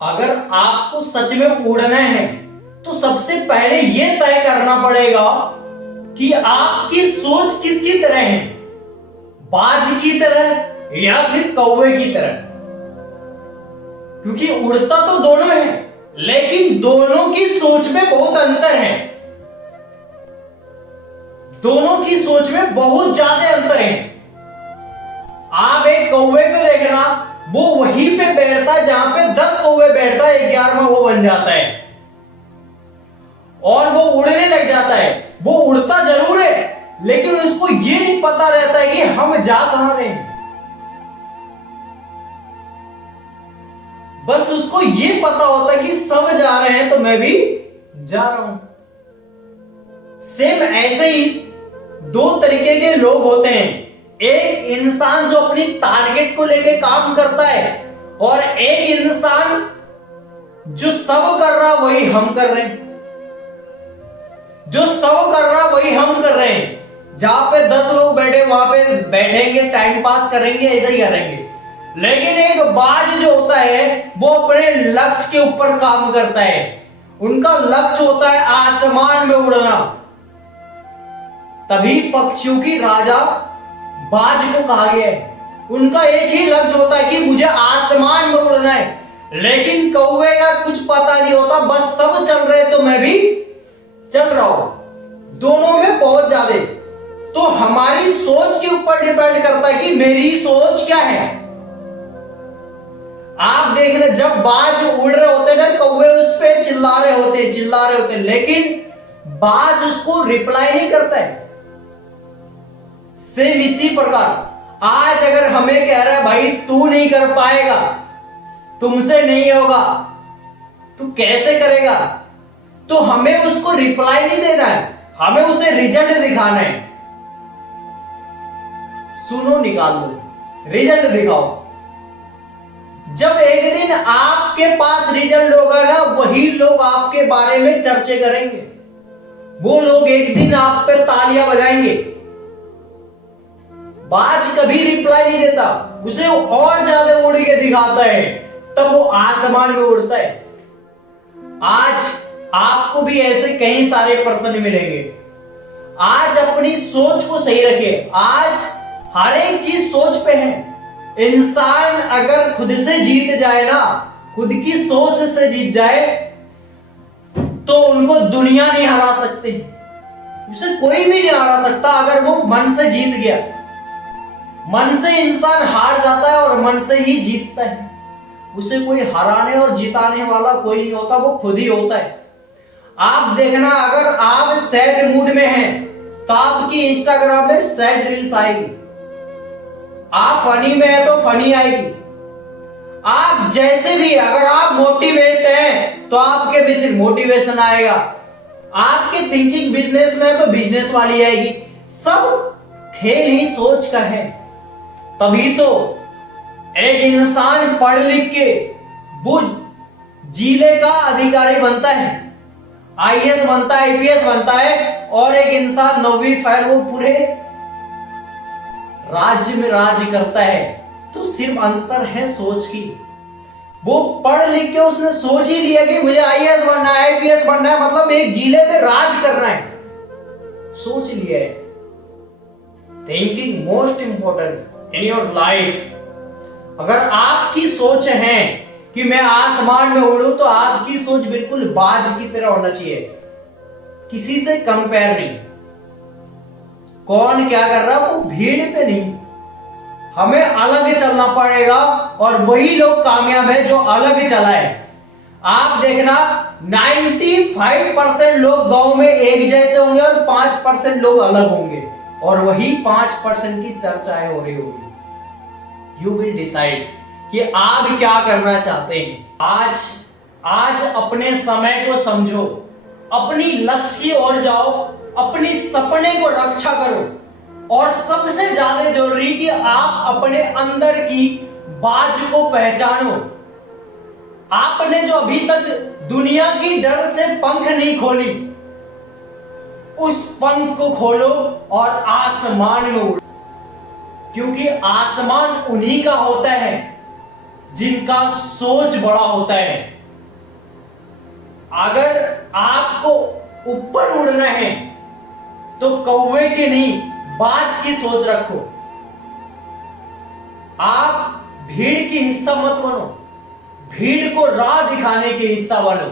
अगर आपको सच में उड़ना है तो सबसे पहले यह तय करना पड़ेगा कि आपकी सोच किसकी तरह है, बाज की तरह या फिर कौवे की तरह। क्योंकि उड़ता तो दोनों है, लेकिन दोनों की सोच में बहुत अंतर है। दोनों की सोच में बहुत ज्यादा अंतर है। आप एक कौवे को देखना, वो वहीं पे बैठता है जहां पे 10 कौवे बैठता है, 11वां वो बन जाता है और वो उड़ने लग जाता है। वो उड़ता जरूर है, लेकिन उसको ये नहीं पता रहता है कि हम जा कहां रहे हैं। बस उसको ये पता होता है कि सब जा रहे हैं तो मैं भी जा रहा हूं। सेम ऐसे ही दो तरीके के लोग होते हैं। एक इंसान जो अपनी टारगेट को लेके काम करता है, और एक इंसान जो सब कर रहा वही हम कर रहे हैं। जो सब कर रहा वही हम कर रहे हैं। जहां पे 10 लोग बैठे वहां पे बैठेंगे, टाइम पास करेंगे, ऐसे ही करेंगे। लेकिन एक बाज जो होता है वो अपने लक्ष्य के ऊपर काम करता है। उनका लक्ष्य होता है आसमान में उड़ना। तभी पक्षियों की राजा बाज को कहा गया है। उनका एक ही लक्ष्य होता है कि मुझे आसमान में उड़ना है। लेकिन कौवे का कुछ पता नहीं होता, बस सब चल रहे तो मैं भी चल रहा हूं। दोनों में बहुत ज्यादा। तो हमारी सोच के ऊपर डिपेंड करता है कि मेरी सोच क्या है। आप देख रहे जब बाज उड़ रहे होते ना, कौवे उस पर चिल्ला रहे होते, लेकिन बाज उसको रिप्लाई नहीं करता है। सेम इसी प्रकार आज अगर हमें कह रहा है भाई तू नहीं कर पाएगा, तुमसे नहीं होगा, तू कैसे करेगा, तो हमें उसको रिप्लाई नहीं देना है, हमें उसे रिजल्ट दिखाना है। सुनो, निकाल दो, रिजल्ट दिखाओ। जब एक दिन आपके पास रिजल्ट होगा ना, वही लोग आपके बारे में चर्चा करेंगे। वो लोग एक दिन आप पे तालियां बजाएंगे। बाज कभी रिप्लाई नहीं देता, उसे और ज्यादा उड़ के दिखाता है, तब वो आसमान में उड़ता है। आज आपको भी ऐसे कई सारे पर्सन मिलेंगे। आज अपनी सोच को सही रखिए। आज हर एक चीज सोच पे है। इंसान अगर खुद से जीत जाए ना, खुद की सोच से जीत जाए, तो उनको दुनिया नहीं हरा सकती। उसे कोई भी नहीं हरा सकता अगर वो मन से जीत गया। मन से इंसान हार जाता है और मन से ही जीतता है। उसे कोई हराने और जिताने वाला कोई नहीं होता, वो खुद ही होता है। आप देखना, अगर आप सैड मूड में हैं तो आपकी इंस्टाग्राम में सैड रील्स आएगी। आप फनी में है तो फनी आएगी। आप जैसे भी, अगर आप मोटिवेट हैं तो आपके भी सिर्फ मोटिवेशन आएगा। आपके थिंकिंग बिजनेस में है तो बिजनेस वाली आएगी। सब खेल ही सोच का है। तभी तो एक इंसान पढ़ लिख के वो जिले का अधिकारी बनता है, आईएएस बनता है, आईपीएस बनता है, और एक इंसान 9वीं फेल वो पूरे राज्य में राज करता है। तो सिर्फ अंतर है सोच की। वो पढ़ लिख के उसने सोच ही लिया कि मुझे आईएएस बनना है, आईपीएस बनना है, मतलब एक जिले पे राज करना है, सोच लिया है। Thinking most important in your life. अगर आपकी सोच है कि मैं आसमान में उड़ूं, तो आपकी सोच बिल्कुल बाज की तरह होना चाहिए, किसी से कंपेयर नहीं। कौन क्या कर रहा है वो भीड़ पे नहीं, हमें अलग चलना पड़ेगा। और वही लोग कामयाब है जो अलग चला है। आप देखना, 95% लोग गांव में एक जैसे होंगे और 5% लोग अलग होंगे, और वही 5% की चर्चाएं हो रही होगी। यू विल डिसाइड कि आप क्या करना चाहते हैं। आज अपने समय को समझो, अपनी लक्ष्य की ओर जाओ, अपनी सपने को रक्षा करो, और सबसे ज्यादा जरूरी कि आप अपने अंदर की बाज को पहचानो। आपने जो अभी तक दुनिया की डर से पंख नहीं खोली, उस पंख को खोलो और आसमान में उड़ो। क्योंकि आसमान उन्हीं का होता है जिनका सोच बड़ा होता है। अगर आपको ऊपर उड़ना है तो कौवे की नहीं, बाज की सोच रखो। आप भीड़ की हिस्सा मत बनो, भीड़ को राह दिखाने के हिस्सा बनो।